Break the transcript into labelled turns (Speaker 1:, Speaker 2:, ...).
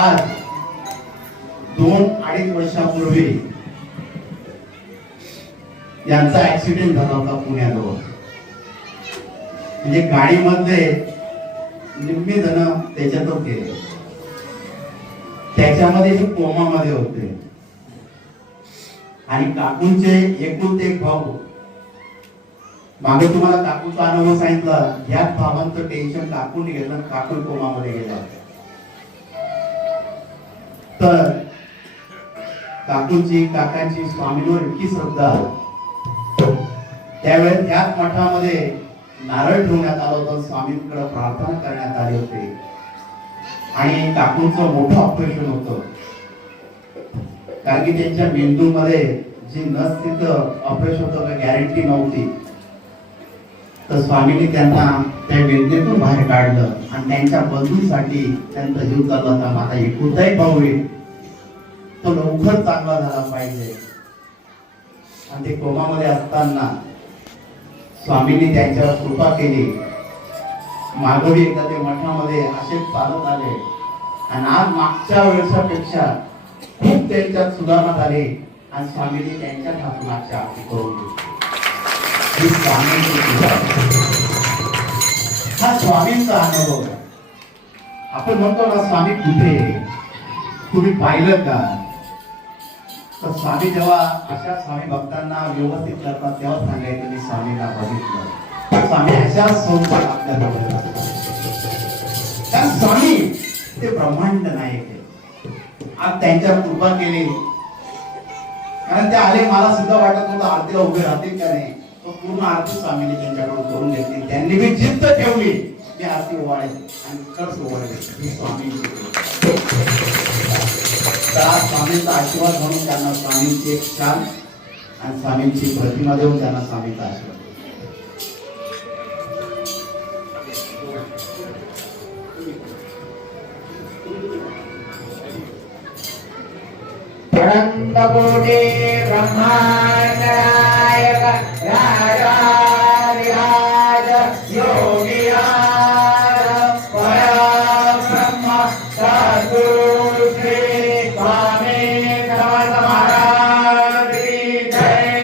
Speaker 1: आज दोन अडीच वर्षापूर्वी यांचा ऍक्सिडेंट झाला होता पुण्याजवळ. म्हणजे गाडीमधले निम्मी जण त्याच्यातच गेले. त्याच्यामध्ये ते कोमामध्ये होते. आणि काकूंचे एकूण एक भाऊ मागे तुम्हाला काकूचा अनुभव सांगितला ह्याच भावांचं टेन्शन काकून घेतलं काकू कोमामध्ये गेला. तर काकूंची काकांची स्वामींवर इतकी श्रद्धा. त्यावेळेस त्याच मठामध्ये नारळ ठेवण्यात आलं होतं. स्वामींकडे प्रार्थना करण्यात आली होती. आणि काकूंचं मोठं ऑपरेशन होतं. कारण की त्यांच्या मेंदूमध्ये जी नस तिथं ऑपरेशन होतं गॅरंटी नव्हती. तर स्वामीने त्यांना त्या वेदनेतून बाहेर काढलं आणि त्यांच्या बंधूंसाठी त्यांचा जीव चालला माझा एकुलताही भाऊ आहे तो लवकर चांगला झाला पाहिजे. आणि ते कोमामध्ये असताना स्वामीने त्यांच्यावर कृपा केली. मागोवी एकदा ते मठामध्ये असे चालत आले. आणि आज मागच्या वर्षापेक्षा खूप त्यांच्यात सुधारणा झाली. आणि स्वामीने त्यांच्या हात मागच्या आरती करून ही स्वामींची पूजा हा स्वामींचा अनुभव. आपण म्हणतो ना स्वामी कुठे तुम्ही पाहिलं का? तर स्वामी जेव्हा अशा स्वामी भक्तांना व्यवस्थित करतात तेव्हा सांगायचं मी स्वामीला बघितलं. स्वामी अशा स्वरूपात आपल्या जवळ कारण स्वामी ते ब्रह्मांड नाही आहे. आज त्यांच्यावर कृपा केली. कारण ते आले मला सुद्धा वाटत होतं आरतीला उभे राहतील का नाही. तो पूर्ण आरती स्वामीने त्यांच्याकडून करून घेतली. त्यांनी मी जिद्द ठेवली. मी आरती ओवाळे आणि कर्ज ओवाळे स्वामी स्वामींची स्वामींचा आशीर्वाद म्हणून त्यांना स्वामींची एक छान आणि स्वामींची प्रतिमा देऊन त्यांना स्वामींचा आशीर्वाद.
Speaker 2: ब्रह्मा